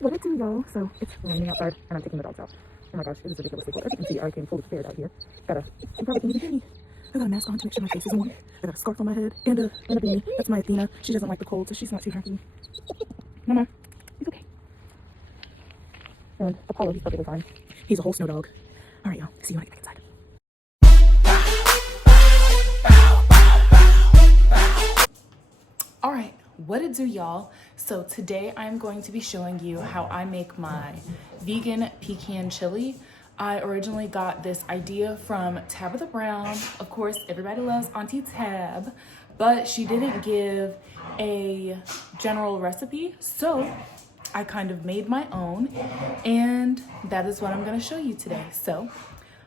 What it do, y'all? So it's raining outside and I'm taking the dogs out. Oh my gosh, it is ridiculously cold. As you can see, I came fully prepared out here. You probably can't even hear me. I got a mask on to make sure my face is warm. I got a scarf on my head and a beanie. That's my Athena. She doesn't like the cold, so she's not too happy. Mama, it's okay. And Apollo, he's perfectly fine. He's a whole snow dog. All right, y'all. See you when I get back inside. All right, what it do, y'all? So today I'm going to be showing you how I make my vegan pecan chili. I originally got this idea from Tabitha Brown. Of course, everybody loves Auntie Tab, but she didn't give a general recipe, so I kind of made my own, and that is what I'm gonna show you today. So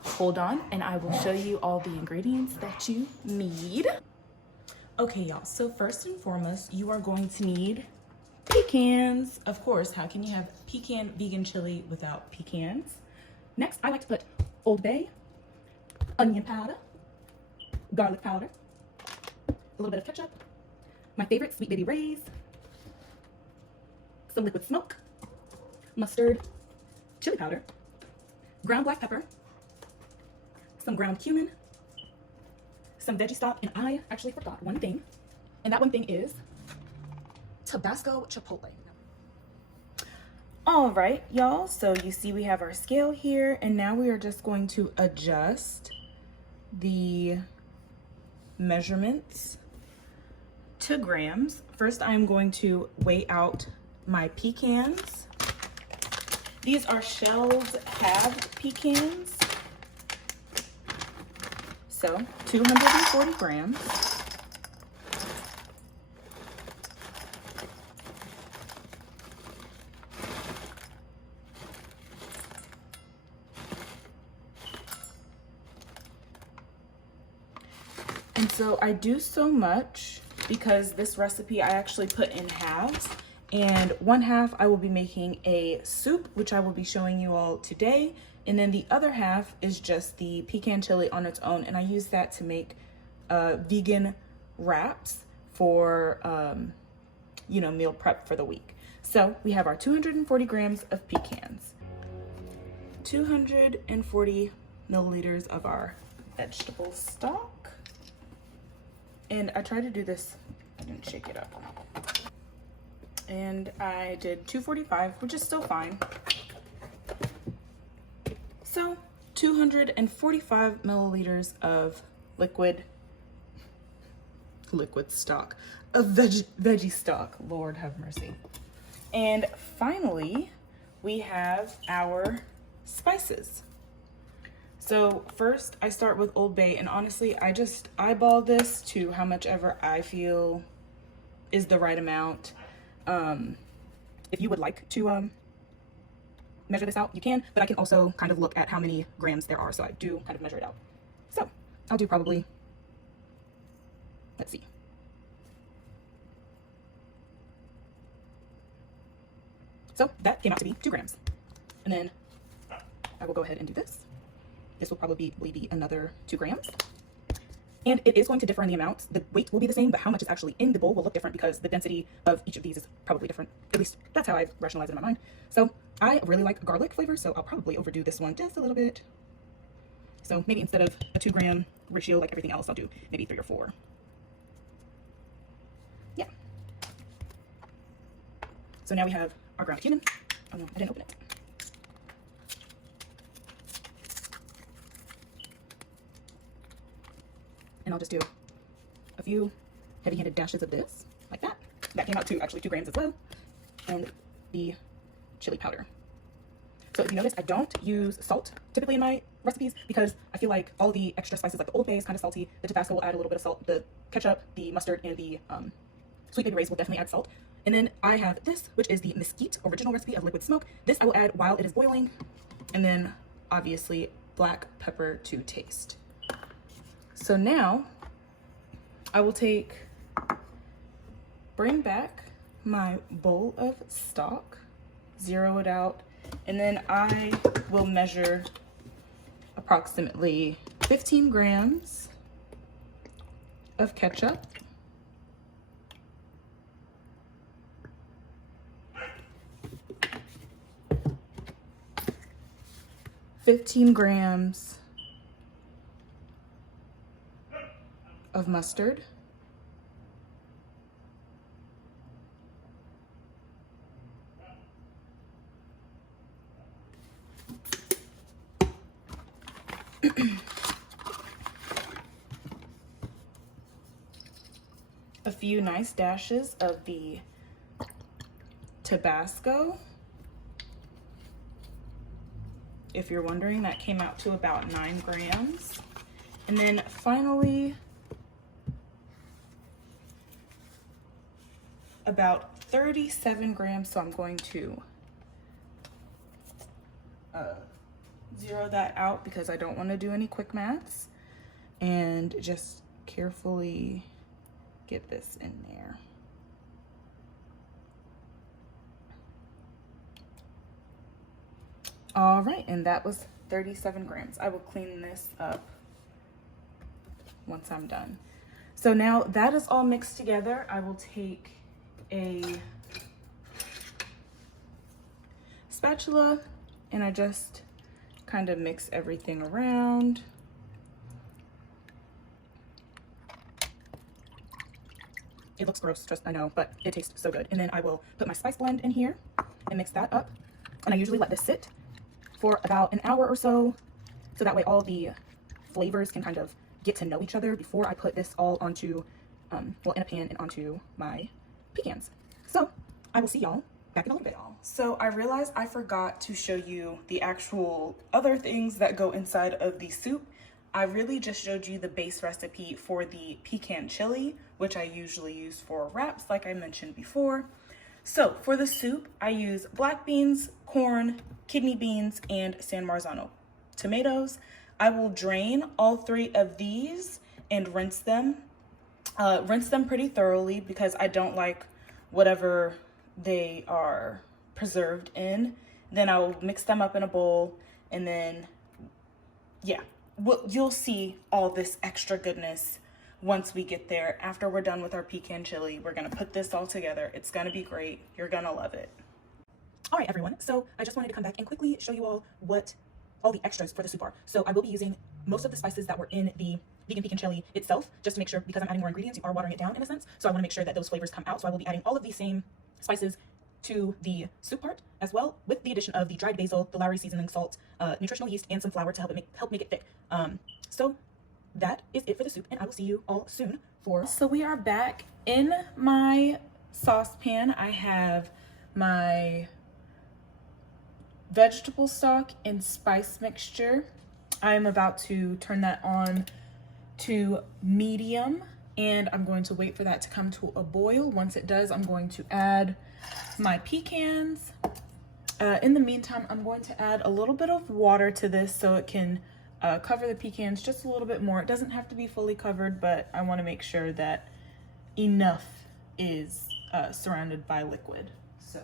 hold on, and I will show you all the ingredients that you need. Okay, y'all, so first and foremost, you are going to need pecans. Of course, how can you have pecan vegan chili without pecans? Next, I like to put Old Bay, onion powder, garlic powder, a little bit of ketchup, my favorite, Sweet Baby Ray's, some liquid smoke, mustard, chili powder, ground black pepper, some ground cumin, some veggie stock, and I actually forgot one thing, and that one thing is Tabasco chipotle. All right, y'all, so you see we have our scale here, and now we are just going to adjust the measurements to grams. First, I'm going to weigh out my pecans. These are shelled halved pecans. So 240 grams. And so I do so much because this recipe I actually put in halves, and one half I will be making a soup, which I will be showing you all today. And then the other half is just the pecan chili on its own. And I use that to make vegan wraps for, meal prep for the week. So we have our 240 grams of pecans, 240 milliliters of our vegetable stock. And I tried to do this, I didn't shake it up. And I did 245, which is still fine. So 245 milliliters of liquid stock, of veggie stock, Lord have mercy. And finally, we have our spices. So first I start with Old Bay, and honestly, I just eyeball this to how much ever I feel is the right amount. If you would like to measure this out, you can, but I can also kind of look at how many grams there are, so I do kind of measure it out. So I'll do probably, let's see. So that came out to be 2 grams. And then I will go ahead and do this. This will probably be another 2 grams. And it is going to differ in the amounts. The weight will be the same, but how much is actually in the bowl will look different because the density of each of these is probably different. At least that's how I rationalize it in my mind. So I really like garlic flavor, so I'll probably overdo this one just a little bit. So maybe instead of a 2 gram ratio like everything else, I'll do maybe 3 or 4. Yeah. So now we have our ground cumin. Oh no, I didn't open it. And I'll just do a few heavy-handed dashes of this, like that. That came out to actually 2 grams as well. And the chili powder. So if you notice, I don't use salt typically in my recipes because I feel like all the extra spices, like the Old Bay is kind of salty, the Tabasco will add a little bit of salt, the ketchup, the mustard, and the Sweet Baby Ray's will definitely add salt. And then I have this, which is the mesquite original recipe of liquid smoke. This I will add while it is boiling. And then obviously black pepper to taste. So now I will bring back my bowl of stock, zero it out, and then I will measure approximately 15 grams of ketchup, 15 grams of mustard, a few nice dashes of the Tabasco. If you're wondering, that came out to about 9 grams. And then finally, about 37 grams. So I'm going to zero that out because I don't want to do any quick maths, and just carefully get this in there. All right, and that was 37 grams. I will clean this up once I'm done. So now that is all mixed together, I will take a spatula and I just kind of mix everything around. It looks gross, I know, but it tastes so good. And then I will put my spice blend in here and mix that up. And I usually let this sit for about an hour or so that way all the flavors can kind of get to know each other before I put this all onto, well, in a pan and onto my pecans. So I will see y'all back in a little bit. So I realized I forgot to show you the actual other things that go inside of the soup. I really just showed you the base recipe for the pecan chili, which I usually use for wraps, like I mentioned before. So for the soup, I use black beans, corn, kidney beans, and San Marzano tomatoes. I will drain all 3 of these and rinse them. Rinse them pretty thoroughly because I don't like whatever they are preserved in. Then I will mix them up in a bowl, and then, yeah, you'll see all this extra goodness once we get there. After we're done with our pecan chili, we're gonna put this all together. It's gonna be great. You're gonna love it. All right, everyone. So I just wanted to come back and quickly show you all what all the extras for the soup are. So I will be using most of the spices that were in the vegan pecan chili itself, just to make sure, because I'm adding more ingredients, you are watering it down in a sense. So I want to make sure that those flavors come out. So I will be adding all of these same spices to the soup part as well, with the addition of the dried basil, the Lowry seasoning salt, nutritional yeast, and some flour to help make it thick. So that is it for the soup, and I will see you all soon for. So we are back in my saucepan. I have my vegetable stock and spice mixture. I'm about to turn that on to medium, and I'm going to wait for that to come to a boil. Once it does, I'm going to add my pecans. In the meantime, I'm going to add a little bit of water to this so it can cover the pecans just a little bit more. It doesn't have to be fully covered, but I want to make sure that enough is surrounded by liquid. So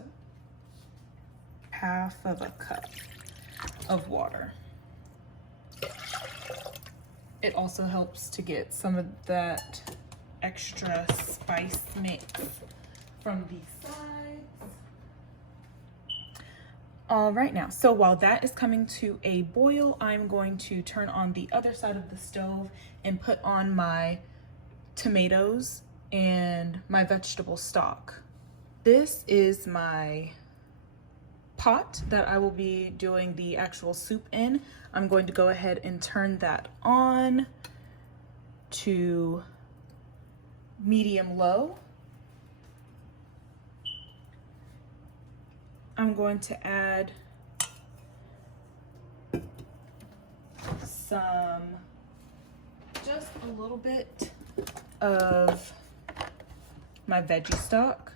half of a cup of water. It also helps to get some of that extra spice mix from the sides. All right, now, so while that is coming to a boil, I'm going to turn on the other side of the stove and put on my tomatoes and my vegetable stock. This is my pot that I will be doing the actual soup in. I'm going to go ahead and turn that on to medium low. I'm going to add just a little bit of my veggie stock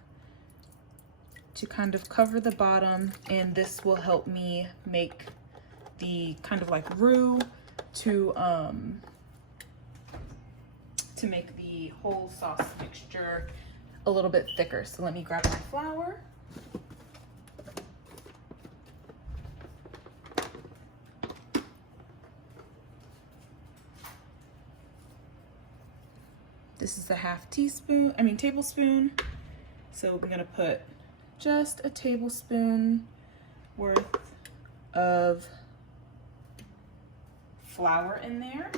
to kind of cover the bottom, and this will help me make the kind of like roux to make the whole sauce mixture a little bit thicker. So let me grab my flour. This is a tablespoon. So we're gonna put just a tablespoon worth of flour in there.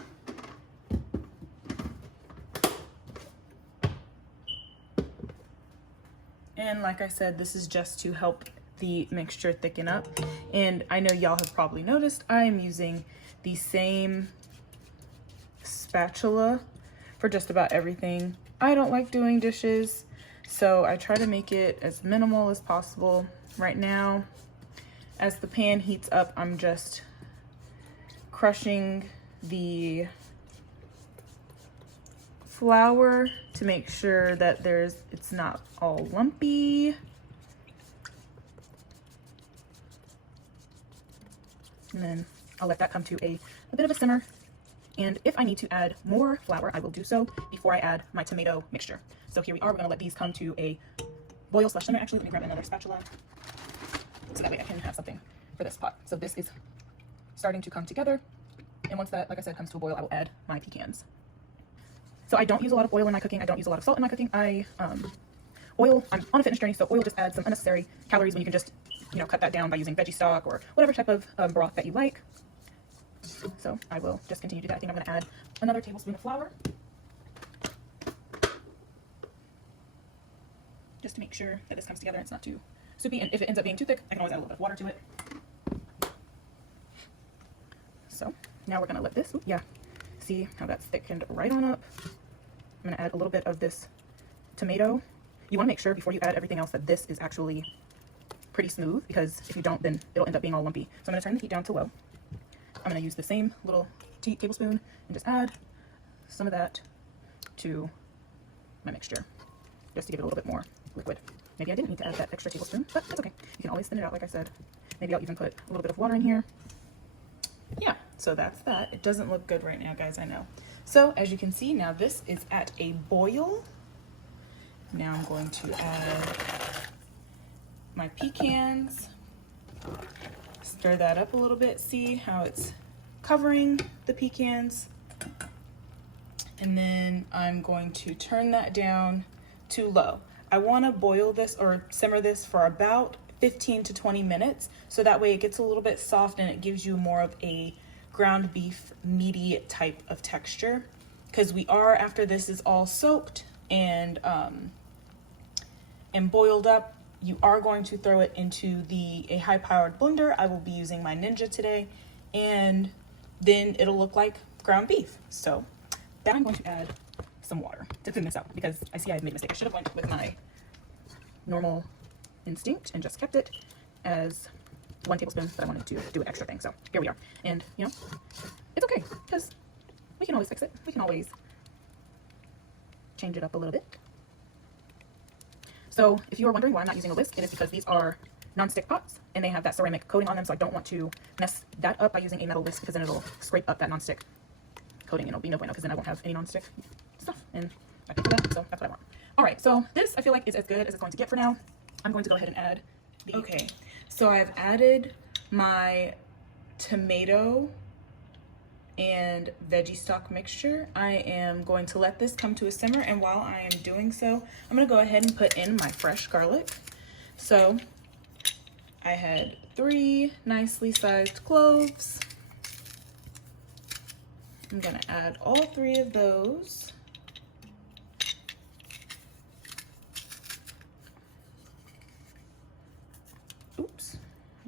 And like I said, this is just to help the mixture thicken up. And I know y'all have probably noticed I am using the same spatula for just about everything. I don't like doing dishes, so I try to make it as minimal as possible. Right now, as the pan heats up, I'm just crushing the flour to make sure that it's not all lumpy. And then I'll let that come to a bit of a simmer. And if I need to add more flour, I will do so before I add my tomato mixture. So here we are, we're gonna let these come to a boil slash simmer. Actually, let me grab another spatula so that way I can have something for this pot. So this is starting to come together. And once that, like I said, comes to a boil, I will add my pecans. So I don't use a lot of oil in my cooking. I don't use a lot of salt in my cooking. I'm on a fitness journey, so oil just adds some unnecessary calories when you can just, cut that down by using veggie stock or whatever type of broth that you like. So I will just continue to do that. I think I'm gonna add another tablespoon of flour, just to make sure that this comes together and it's not too soupy. And if it ends up being too thick, I can always add a little bit of water to it. So now we're gonna let this, see how that's thickened right on up. I'm gonna add a little bit of this tomato. You wanna make sure before you add everything else that this is actually pretty smooth, because if you don't, then it'll end up being all lumpy. So I'm gonna turn the heat down to low. I'm gonna use the same little tablespoon and just add some of that to my mixture, just to give it a little bit more liquid. Maybe I didn't need to add that extra tablespoon, but that's okay. You can always thin it out, like I said. Maybe I'll even put a little bit of water in here. Yeah, so that's that. It doesn't look good right now, guys, I know. So as you can see, now this is at a boil. Now I'm going to add my pecans. Stir that up a little bit. See how it's covering the pecans. And then I'm going to turn that down to low. I want to boil this or simmer this for about 15 to 20 minutes. So that way it gets a little bit soft and it gives you more of a ground beef meaty type of texture. Because we are, after this is all soaked and boiled up, you are going to throw it into a high-powered blender. I will be using my Ninja today, and then it'll look like ground beef. So then I'm going to add some water to thin this out, because I see I made a mistake. I should have went with my normal instinct and just kept it as 1 tablespoon, but I wanted to do an extra thing. So here we are. And, it's okay, because we can always fix it. We can always change it up a little bit. So if you are wondering why I'm not using a whisk, it is because these are non-stick pots and they have that ceramic coating on them, so I don't want to mess that up by using a metal whisk, because then it'll scrape up that non-stick coating and it'll be no bueno, because then I won't have any non-stick stuff and I can do that, so that's what I want. All right, so this I feel like is as good as it's going to get for now. I'm going to go ahead and add okay, so I've added my tomato and veggie stock mixture. I am going to let this come to a simmer, and while I am doing so, I'm gonna go ahead and put in my fresh garlic. So I had 3 nicely sized cloves. I'm gonna add all 3 of those. Oops,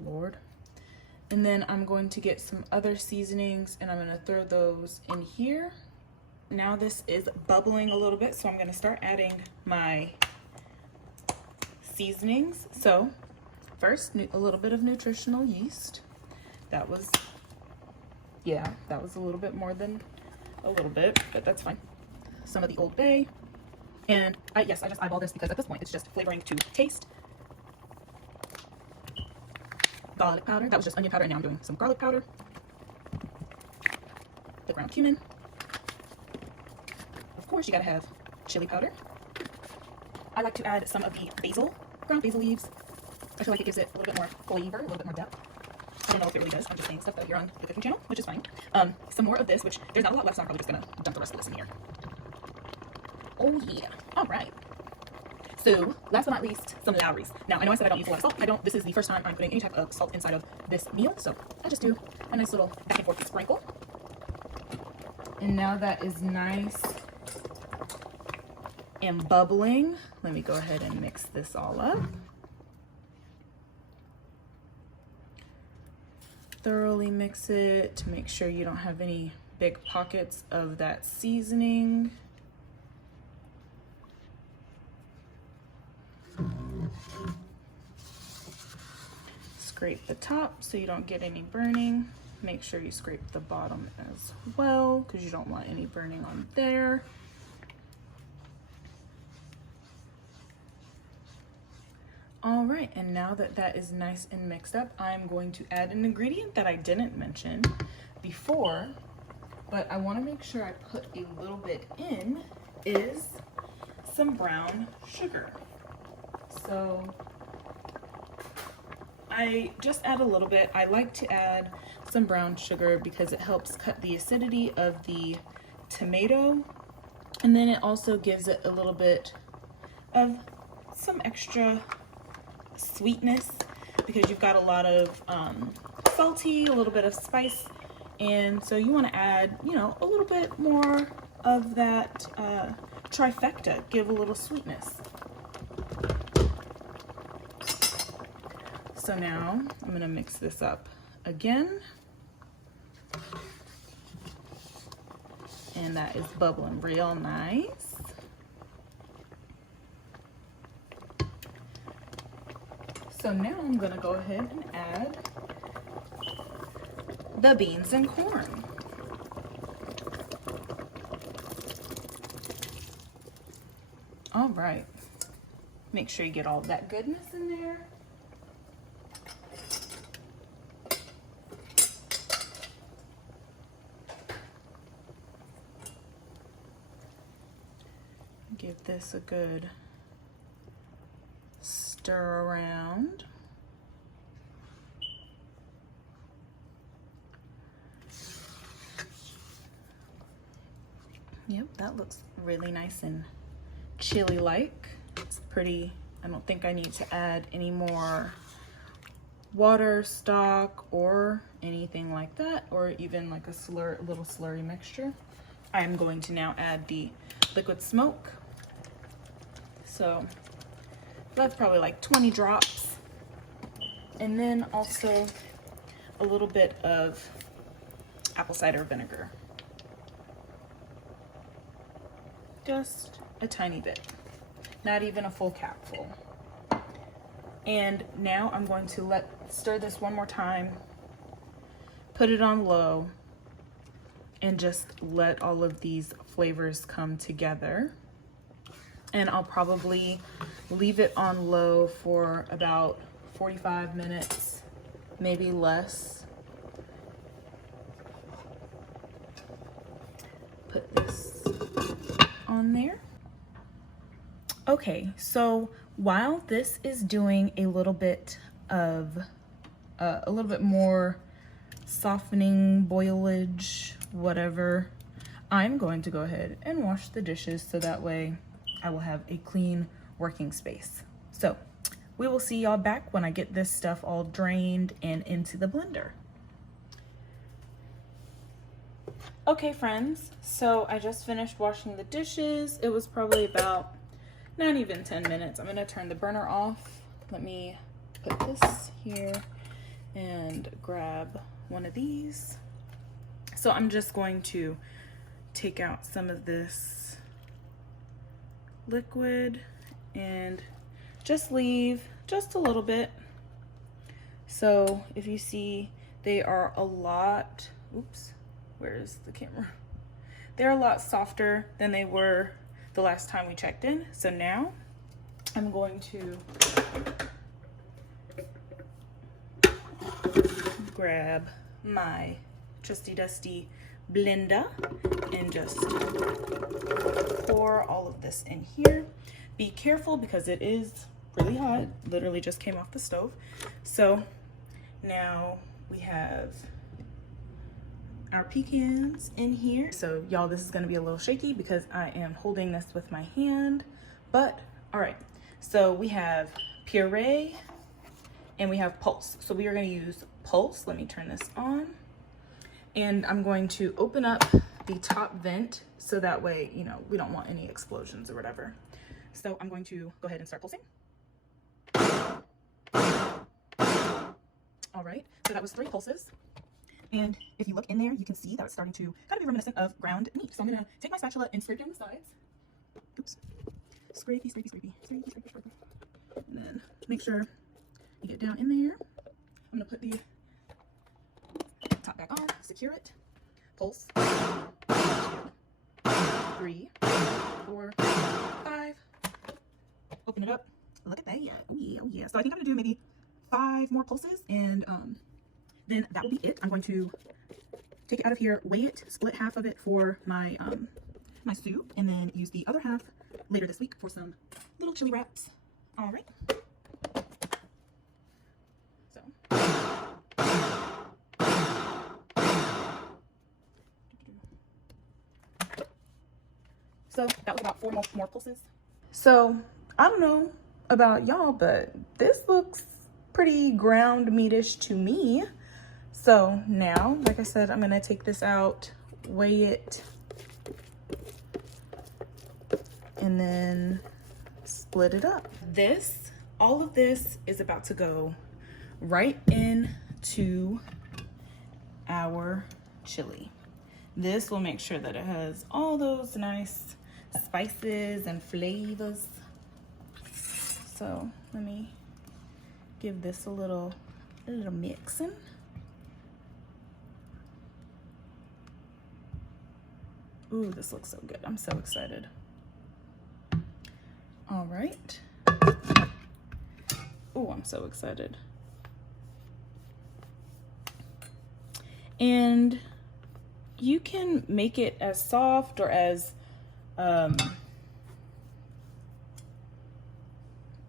Lord. And then I'm going to get some other seasonings and I'm gonna throw those in here. Now this is bubbling a little bit, so I'm gonna start adding my seasonings. So first, a little bit of nutritional yeast. That was a little bit more than a little bit, but that's fine. Some of the Old Bay. And I just eyeball this because at this point it's just flavoring to taste. Garlic powder, that was just onion powder, and now I'm doing some garlic powder. The ground cumin. Of course, you gotta have chili powder. I like to add some of the basil, ground basil leaves. I feel like it gives it a little bit more flavor, a little bit more depth. I don't know if it really does. I'm just saying stuff that here on the cooking channel, which is fine. Some more of this, which there's not a lot left, so I'm probably just gonna dump the rest of this in here. Oh yeah. All right. So last but not least, some Lowry's. Now I know I said I don't use a lot of salt. This is the first time I'm putting any type of salt inside of this meal, so I just do a nice little back and forth sprinkle. And now that is nice and bubbling, let me go ahead and mix this all up. Thoroughly mix it to make sure you don't have any big pockets of that seasoning. Scrape the top so you don't get any burning. Make sure you scrape the bottom as well because you don't want any burning on there. All right, and now that that is nice and mixed up, I'm going to add an ingredient that I didn't mention before, but I want to make sure I put a little bit in, is some brown sugar. So I just add a little bit. I like to add some brown sugar because it helps cut the acidity of the tomato, and then it also gives it a little bit of some extra sweetness because you've got a lot of salty, a little bit of spice, and so you want to add, you know, a little bit more of that trifecta, give a little sweetness. So now I'm going to mix this up again, and that is bubbling real nice. So now I'm gonna go ahead and add the beans and corn. All right, make sure you get all of that goodness in there. Give this a good stir around. Yep, that looks really nice and chili-like. It's pretty. I don't think I need to add any more water, stock, or anything like that, or even like a little slurry mixture. I'm going to now add the liquid smoke. So that's probably like 20 drops. And then also a little bit of apple cider vinegar. Just a tiny bit, not even a full capful. And now I'm going to stir this one more time, put it on low, and just let all of these flavors come together. And I'll probably leave it on low for about 45 minutes, maybe less. Put this on there. Okay, so while this is doing a little bit more softening, boilage, whatever, I'm going to go ahead and wash the dishes so that way I will have a clean working space. So we will see y'all back when I get this stuff all drained and into the blender. Okay friends, so I just finished washing the dishes. It was probably about not even 10 minutes. I'm gonna turn the burner off. Let me put this here and grab one of these. So I'm just going to take out some of this liquid and just leave just a little bit. So if you see, they are a lot, oops, where is the camera? They're a lot softer than they were the last time we checked in. So now I'm going to grab my trusty dusty blender and just pour all of this in here. Be careful because it is really hot, literally just came off the stove. So now we have our pecans in here. So y'all, this is gonna be a little shaky because I am holding this with my hand, but all right. So we have puree and we have pulse. So we are gonna use pulse. Let me turn this on. And I'm going to open up the top vent so that way, you know, we don't want any explosions or whatever. So I'm going to go ahead and start pulsing. All right, so that was 3 pulses. And if you look in there, you can see that it's starting to kind of be reminiscent of ground meat. So I'm gonna take my spatula and scrape down the sides. Oops. Scrapey, scrapey, scrapey, scrapey, scrapey, scrapey. And then make sure you get down in there. I'm gonna put the top back on, secure it, pulse. 3, 4, 5. Open it up. Look at that. Oh yeah, oh yeah. So I think I'm gonna do maybe 5 more pulses, and then that will be it. I'm going to take it out of here, weigh it, split half of it for my my soup, and then use the other half later this week for some little chili wraps. All right. So that was about 4 more pulses. So I don't know about y'all, but this looks pretty ground meatish to me. So now, like I said, I'm gonna take this out, weigh it, and then split it up. All of this is about to go right into our chili. This will make sure that it has all those nice spices and flavors. So let me give this a little mixing. Ooh, this looks so good. I'm so excited. All right. Oh, I'm so excited. And you can make it as soft or as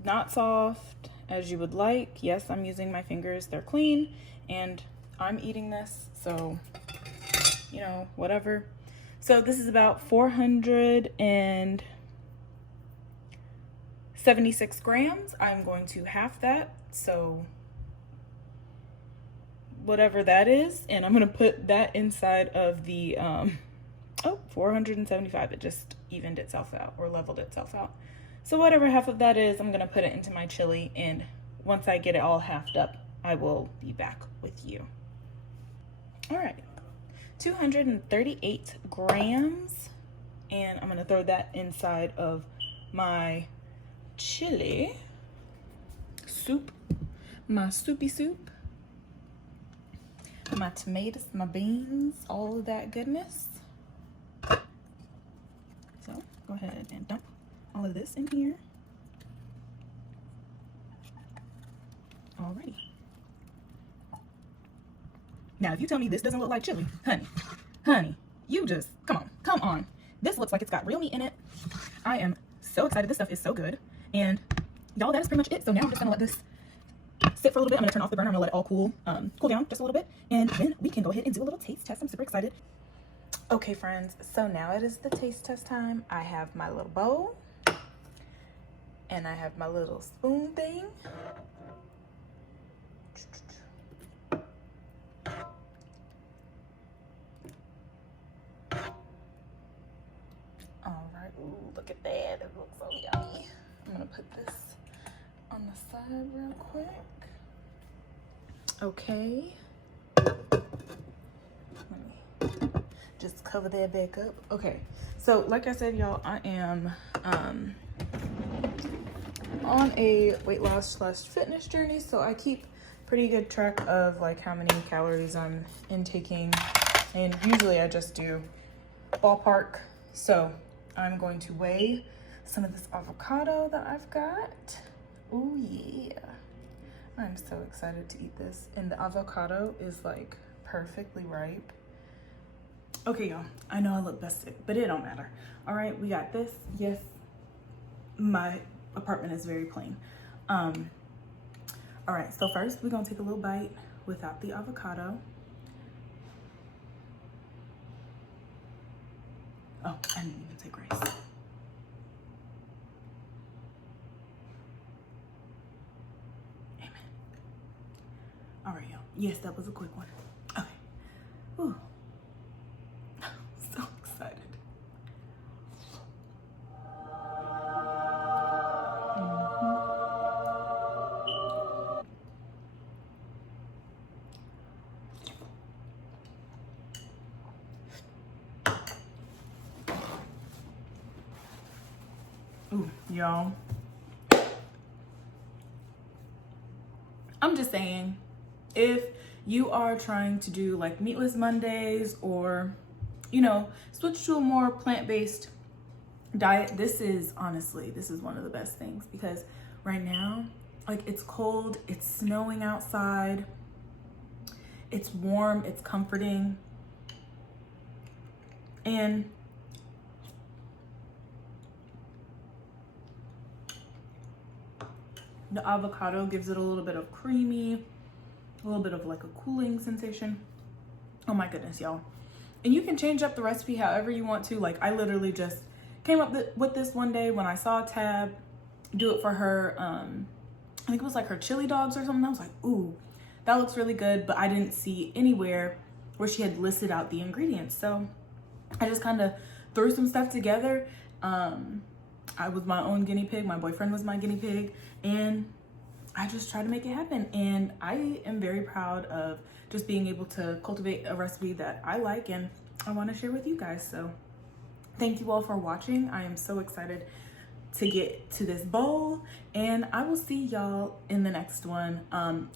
not soft as you would like. Yes, I'm using my fingers. They're clean and I'm eating this, so, you know, whatever. So this is about 476 grams. I'm going to half that, so whatever that is, and I'm gonna put that inside of the 475. It just evened itself out or leveled itself out. So whatever half of that is, I'm gonna put it into my chili, and once I get it all halved up, I will be back with you. All right, 238 grams, and I'm gonna throw that inside of my chili soup, my soupy soup, my tomatoes, my beans, all of that goodness. So go ahead and dump all of this in here. Alrighty. Now, if you tell me this doesn't look like chili, honey, you just, come on. This looks like it's got real meat in it. I am so excited. This stuff is so good. And y'all, that is pretty much it. So now I'm just gonna let this sit for a little bit. I'm gonna turn off the burner. I'm gonna let it all cool down just a little bit. And then we can go ahead and do a little taste test. I'm super excited. Okay, friends, so now it is the taste test time. I have my little bowl and I have my little spoon thing. All right, ooh, look at that. It looks so yummy. I'm gonna put this on the side real quick. Okay. Let me just cover that back up. Okay, so like I said, y'all, I am on a weight loss / fitness journey, so I keep pretty good track of like how many calories I'm intaking, and usually I just do ballpark. So I'm going to weigh some of this avocado that I've got. Oh yeah, I'm so excited to eat this, and the avocado is like perfectly ripe. Okay, y'all, I know I look busted, but it don't matter. All right, we got this. Yes, my apartment is very plain. All right, so first we're gonna take a little bite without the avocado. Oh, I didn't even take rice. Amen. All right, y'all. Yes, that was a quick one. Okay. Whew. Ooh, y'all. I'm just saying, if you are trying to do like meatless Mondays or, you know, switch to a more plant-based diet, this is honestly, this is one of the best things, because right now, like, it's cold, it's snowing outside, it's warm, it's comforting, and the avocado gives it a little bit of creamy, a little bit of like a cooling sensation. Oh my goodness, y'all. And you can change up the recipe however you want to. Like, I literally just came up with this one day when I saw Tab do it for her, I think it was like her chili dogs or something. I was like, ooh, that looks really good. But I didn't see anywhere where she had listed out the ingredients. So I just kind of threw some stuff together. I was my own guinea pig. My boyfriend was my guinea pig. And I just tried to make it happen. And I am very proud of just being able to cultivate a recipe that I like and I want to share with you guys. So thank you all for watching. I am so excited to get to this bowl, and I will see y'all in the next one.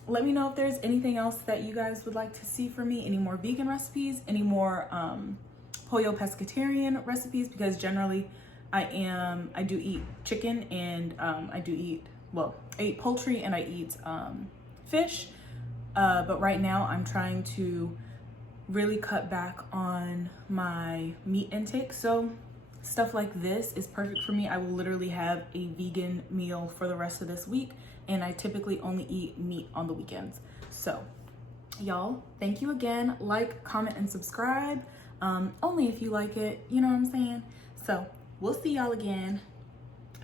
Let me know if there's anything else that you guys would like to see from me, any more vegan recipes, any more pollo pescatarian recipes, because generally I do eat chicken, and I eat poultry, and I eat fish, but right now I'm trying to really cut back on my meat intake, so stuff like this is perfect for me. I will literally have a vegan meal for the rest of this week, and I typically only eat meat on the weekends. So y'all, thank you again. Like, comment, and subscribe, only if you like it, you know what I'm saying? So we'll see y'all again.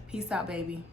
Peace out, baby.